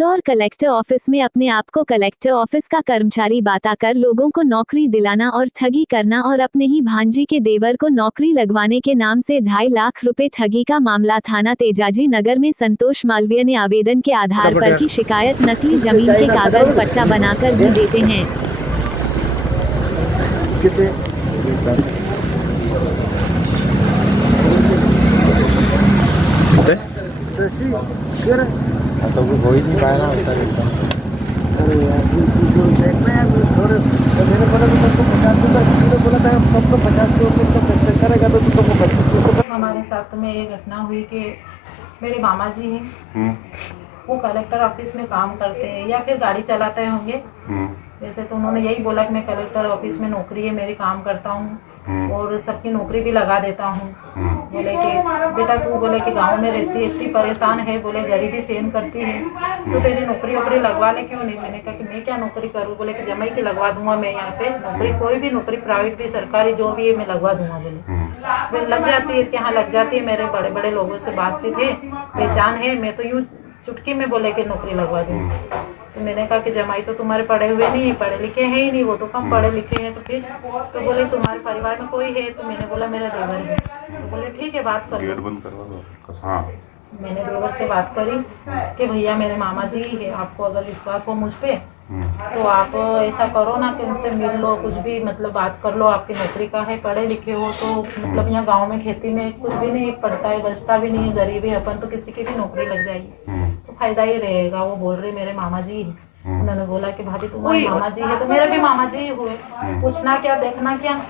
Indore collector office में अपने आप को कलेक्टर ऑफिस का कर्मचारी बताकर लोगों को नौकरी दिलाना और ठगी करना और अपने ही भांजी के देवर को नौकरी लगवाने के नाम से 2.5 लाख रुपए ठगी का मामला थाना तेजाजी नगर में संतोष मालवीय ने आवेदन के आधार पर की शिकायत नकली जमीन के कागज पट्टा बनाकर भी देते हैं। तो हो ही नहीं पाएगा अरे यार जो देखना यार थोड़े मैंने बोला कि तुमको 50 दूंगा, तुमने बोला था तुमको 50 दो फिर तो करेगा तो तुमको 25 दूंगा। हमारे साथ में ये घटना हुई कि मेरे मामा जी हैं, वो कलेक्टर ऑफिस में काम करते हैं या फिर गाड़ी चलाते होंगे। वैसे तो उन्होंने यही बोला कि मैं कलेक्टर ऑफिस में नौकरी है मेरी, काम करता हूँ और सबकी नौकरी भी लगा देता हूँ। बोले कि बेटा तू बोले कि गांव में रहती है, इतनी परेशान है, बोले गरीबी सहन करती है, तो तेरी नौकरी वोकरी लगवा ले क्यों नहीं। मैंने कहा कि मैं क्या नौकरी करूँ। बोले कि जमाई की लगवा दूंगा मैं यहाँ पे नौकरी, कोई भी नौकरी प्राइवेट भी सरकारी जो भी है मैं लगवा दूंगा। बोले लग जाती है, यहाँ लग जाती है, मेरे बड़े बड़े लोगों से बातचीत है, पहचान है, मैं तो यूँ चुटकी में बोले कि नौकरी लगवा दूंगा। तो मैंने कहा कि जमाई तो तुम्हारे पढ़े हुए नहीं है, पढ़े लिखे हैं ही नहीं, वो तो कम पढ़े लिखे हैं। तो फिर तो बोले तुम्हारे परिवार में कोई है। तो मैंने बोला मेरा देवर है। तो बोले ठीक है बात कर लो। मैंने देवर से बात करी कि भैया मेरे मामा जी है, आपको अगर विश्वास हो मुझ पे तो आप ऐसा करो ना कि उनसे मिल लो, कुछ भी मतलब बात कर लो, आपकी नौकरी का है, पढ़े लिखे हो तो मतलब यहाँ गांव में खेती में कुछ भी नहीं पड़ता है, बचता भी नहीं है, गरीब है अपन, तो किसी की भी नौकरी लग जाएगी तो फायदा ही रहेगा। वो बोल रहे मेरे मामा जी है। उन्होंने बोला कि भाभी तुम्हारे मामा जी है, तो मेरे भी मामा जी हुए, पूछना क्या देखना क्या,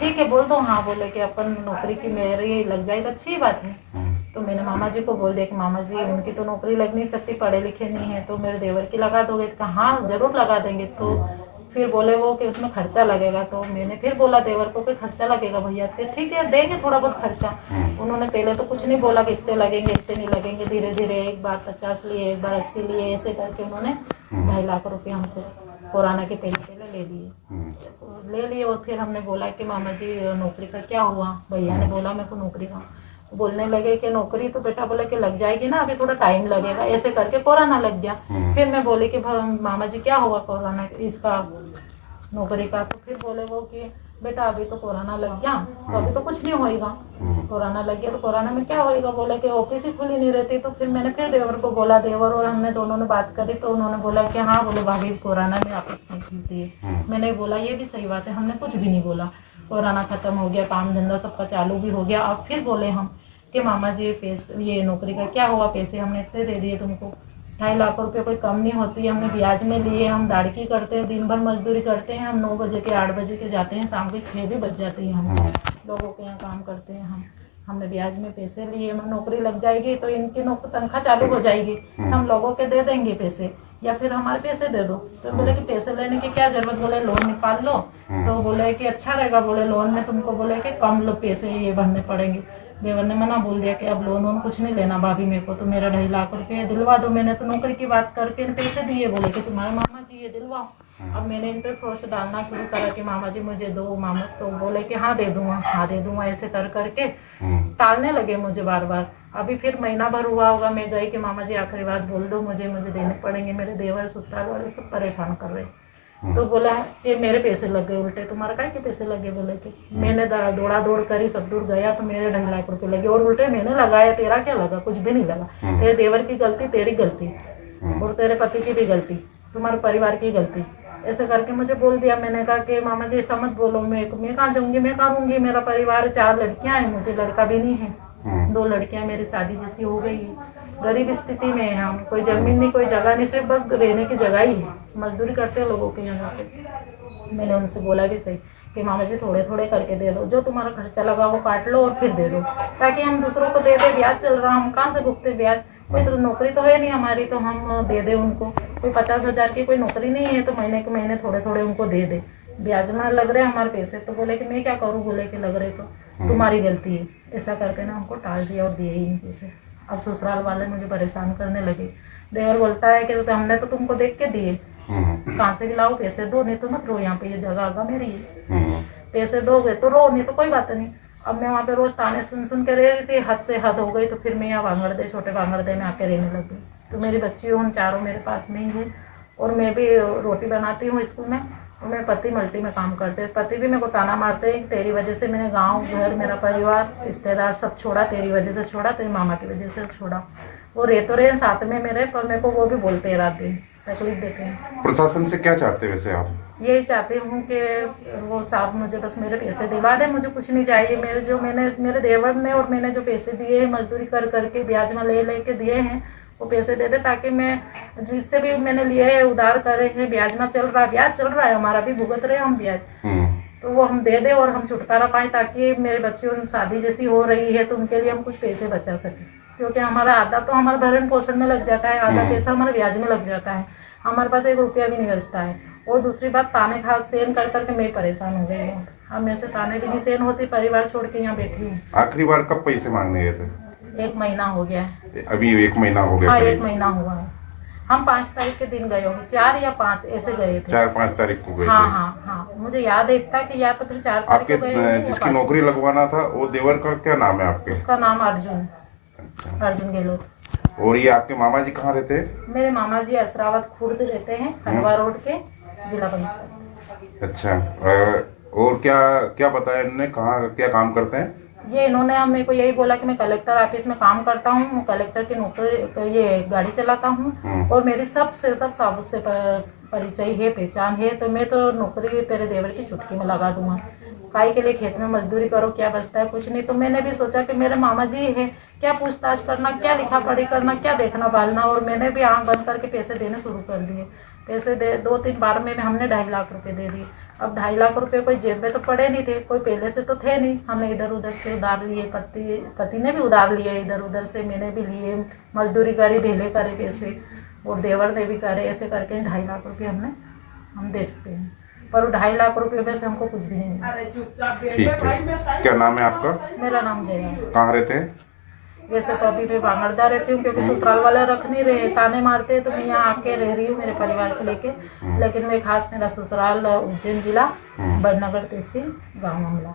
ठीक है बोल दो हाँ। बोले कि अपन नौकरी की मेरी लग जाए तो अच्छी बात है। तो मैंने मामा जी को बोल दिया कि मामा जी उनकी तो नौकरी लग नहीं सकती, पढ़े लिखे नहीं है, तो मेरे देवर की लगा दोगे। तो कहा हाँ जरूर लगा देंगे। तो फिर बोले वो कि उसमें खर्चा लगेगा। तो मैंने फिर बोला देवर को कि खर्चा लगेगा भैया, ठीक है देंगे थोड़ा बहुत खर्चा। उन्होंने पहले तो कुछ नहीं बोला कि इतने लगेंगे इतने नहीं लगेंगे, धीरे धीरे एक बार 50 लिए, एक बार 80 लिए, ऐसे करके उन्होंने 2.5 लाख रुपये हमसे कोरोना के पहले ले लिए। और फिर हमने बोला कि मामा जी नौकरी का क्या हुआ। भैया ने बोला मेरे को नौकरी का, बोलने लगे कि नौकरी तो बेटा बोले कि लग जाएगी ना, अभी थोड़ा टाइम लगेगा, ऐसे करके कोरोना लग गया। फिर मैं बोले कि मामा जी क्या हुआ कोरोना इसका नौकरी का। तो फिर बोले वो कि बेटा अभी तो कोरोना लग गया तो अभी तो कुछ नहीं होएगा, कोरोना लग गया तो कोरोना में क्या होएगा। बोले कि ऑफिस ही खुली नहीं रहती। तो फिर मैंने फिर देवर को बोला, देवर और हमने दोनों ने बात करी तो उन्होंने बोला कि हाँ बोले भाभी कोरोना में ऑफिस नहीं खुलती है। मैंने बोला ये भी सही बात है, हमने कुछ भी नहीं बोला, कोरोना खत्म हो गया, काम धंधा सबका चालू भी हो गया। अब फिर बोले हम कि मामा जी पैसे ये नौकरी का क्या हुआ, पैसे हमने इतने दे दिए तुमको, 2.5 लाख रुपए कोई कम नहीं होती है, हमने ब्याज में लिए, हम दाड़की करते हैं, दिन भर मजदूरी करते हैं, हम 9 बजे के 8 बजे के जाते हैं, शाम के 6 भी बज जाते हैं, हम लोगों के यहाँ काम करते हैं। हमने ब्याज में पैसे लिए, नौकरी लग जाएगी तो इनकी तनख्वाह चालू हो जाएगी, हम लोगों के दे देंगे पैसे या फिर हमारे पैसे दे दो। तो बोले कि पैसे लेने की क्या जरूरत, बोले लोन निकाल लो। तो बोले कि अच्छा रहेगा, बोले लोन में तुमको बोले कि कम लो पैसे ये भरने पड़ेंगे। देवर ने मना बोल दिया कि अब लोन वोन कुछ नहीं लेना भाभी, मेरे को तो मेरा 2.5 लाख रुपये दिलवा दो। मैंने तो नौकरी की बात करके पैसे दिए, बोले कि तुम्हारे मामा जी ये दिलवाओ। अब मैंने इन पे फोर्स डालना शुरू करा कि मामा जी मुझे दो मामा, तो बोले कि हाँ दे दूंगा, ऐसे कर करके टालने लगे मुझे बार बार। अभी फिर महीना भर हुआ होगा, मैं गई कि मामा जी आखिरी बात बोल दो, मुझे देने पड़ेंगे, मेरे देवर ससुराल वाले सब परेशान कर रहे। तो बोला कि मेरे पैसे लग गए उल्टे, तुम्हारा काय के पैसे लगे। बोले कि मैंने दौड़ा दौड़ करी, सब दूर गया तो मेरे 2.5 लाख रुपए लगे और उल्टे मैंने लगाया, तेरा क्या लगा, कुछ भी नहीं लगा। तेरे देवर की गलती, तेरी गलती और तेरे पति की भी गलती, तुम्हारे परिवार की गलती, ऐसे करके मुझे बोल दिया। मैंने कहा कि मामा जी ऐसा मत बोलो, मैं कहाँ जाऊंगी, मैं कहाँ रहूंगी, मेरा परिवार 4 लड़कियां हैं, मुझे लड़का भी नहीं है, 2 लड़कियां मेरी शादी जैसी हो गई है, गरीब स्थिति में है हम, कोई जमीन नहीं कोई जगह नहीं, सिर्फ बस रहने की जगह ही है, मजदूरी करते हैं लोगों के यहाँ पे। मैंने उनसे बोला भी सही कि मामा जी थोड़े थोड़े करके दे दो, जो तुम्हारा खर्चा लगा वो काट लो और फिर दे दो, ताकि हम दूसरों को दे दे। ब्याज चल रहा, हम कहाँ से भुगते ब्याज, कोई तो नौकरी तो है नहीं हमारी, तो हम दे दे उनको। कोई 50,000 की कोई नौकरी नहीं है तो महीने के महीने थोड़े थोड़े उनको दे दे, ब्याज में लग रहे हमारे पैसे। तो बोले कि मैं क्या करूँ, बोले कि लग रहे तो तुम्हारी गलती है। ऐसा करके ना हमको टाल दिया और दिए ही नहीं पैसे। अब ससुराल वाले मुझे परेशान करने लगे। देवर बोलता है कि तो हमने तो तुमको देख के दिए, कहाँ से भी लाओ पैसे दो, नहीं तो मत रो, यहाँ पे ये जगह आगा मेरी है, पैसे दोगे तो रो, नहीं तो कोई बात नहीं। अब मैं वहाँ पे रोज ताने सुन सुन के रह रही थी, हद से हद हो गई। तो फिर मैं यहाँ छोटे भांगड़दे में आके रहने लग गई। तो मेरी बच्ची उन चारों मेरे पास में ही है। और मैं भी रोटी बनाती हूँ स्कूल में, और मेरे पति मल्टी में काम करते हैं। पति भी मेरे को ताना मारते हैं, तेरी वजह से मैंने गांव घर मेरा परिवार रिश्तेदार सब छोड़ा, तेरी वजह से छोड़ा, तेरी मामा की वजह से छोड़ा। वो रह तो रहे साथ में मेरे, पर मेरे को वो भी बोलते हैं, रात दिन तकलीफ देते हैं। प्रशासन से क्या चाहते हैं वैसे आप? यही चाहती हूँ कि वो साहब मुझे बस मेरे पैसे दिलवा दे, मुझे कुछ नहीं चाहिए। मेरे देवर ने और मैंने जो पैसे दिए हैं मजदूरी कर करके ब्याज में ले के दिए हैं, वो पैसे दे दे, ताकि मैं जिससे भी मैंने लिए है उधार करे हैं, ब्याज में चल रहा है, ब्याज चल रहा है हमारा भी, भुगत रहे हम ब्याज, तो वो हम दे दे और हम छुटकारा पाए, ताकि मेरे बच्चों शादी जैसी हो रही है तो उनके लिए हम कुछ पैसे बचा सकें। क्योंकि हमारा आधा तो हमारे भरण पोषण में लग जाता है, आधा पैसा हमारे ब्याज में लग जाता है, हमारे पास 1 रुपया भी नहीं बचता है। और दूसरी बात, ताने खा सहन कर करके मैं परेशान हो गई हूँ। अब मेरे से ताने भी नहीं सहन होती, परिवार छोड़ के यहाँ बैठी हूँ। आखिरी बार कब पैसे मांगने गए थे? 1 महीना हो गया है। अभी 1 महीना हो गया? हाँ, 1 महीना हुआ है। हम 5 तारीख के दिन गए होंगे, 4 या 5 ऐसे गए थे। 4-5 तारीख को गए थे? हाँ, मुझे याद है था कि या तो फिर 4 तारीख आपके को गए। जिसकी नौकरी लगवाना था वो देवर का क्या नाम है आपके? उसका नाम अर्जुन गहलोत। और ये आपके मामा जी कहाँ रहते हैं? मेरे मामा जी असरावत खुर्द रहते हैं, खंडवा रोड के, जिला पंचायत। अच्छा, और क्या क्या बताया इन्होंने, कहाँ क्या काम करते हैं? ये इन्होंने मेरे को यही बोला कि मैं कलेक्टर ऑफिस में काम करता हूँ, कलेक्टर की नौकरी, तो ये गाड़ी चलाता हूँ, और मेरी सब साबुत से परिचय है, पहचान है, तो मैं तो नौकरी तेरे देवर की चुटकी में लगा दूंगा। काई के लिए खेत में मजदूरी करो, क्या बचता है, कुछ नहीं। तो मैंने भी सोचा कि मेरे मामा जी है, क्या पूछताछ करना, क्या लिखा पढ़ी करना, क्या देखना भालना, और मैंने भी आंख बंद करके पैसे देने शुरू कर दिए। पैसे दे 2-3 बार में हमने 2.5 लाख रुपए दे दिए। अब 2.5 लाख रुपए कोई जेब में तो पड़े नहीं थे, कोई पहले से तो थे नहीं, हमने इधर उधर से उधार लिए, पति ने भी उधार लिए इधर उधर से, मैंने भी लिए, मजदूरी करी, भेले करे पैसे, और देवर ने भी करे, ऐसे करके 2.5 लाख रुपए हम दे चुके हैं। पर 2.5 लाख रुपए में से हमको कुछ भी नहीं मिला। ठीक है, क्या नाम है आपका? मेरा नाम जया। कहाँ रहते हैं? वैसे तो अभी मैं बांगड़दा रहती हूँ, क्योंकि ससुराल वाले रख नहीं रहे, ताने मारते हैं, तो मैं यहाँ आके रह रही हूँ मेरे परिवार को लेके। लेकिन मैं खास मेरा ससुराल उज्जैन जिला बड़नगर तहसील गाँव मामला।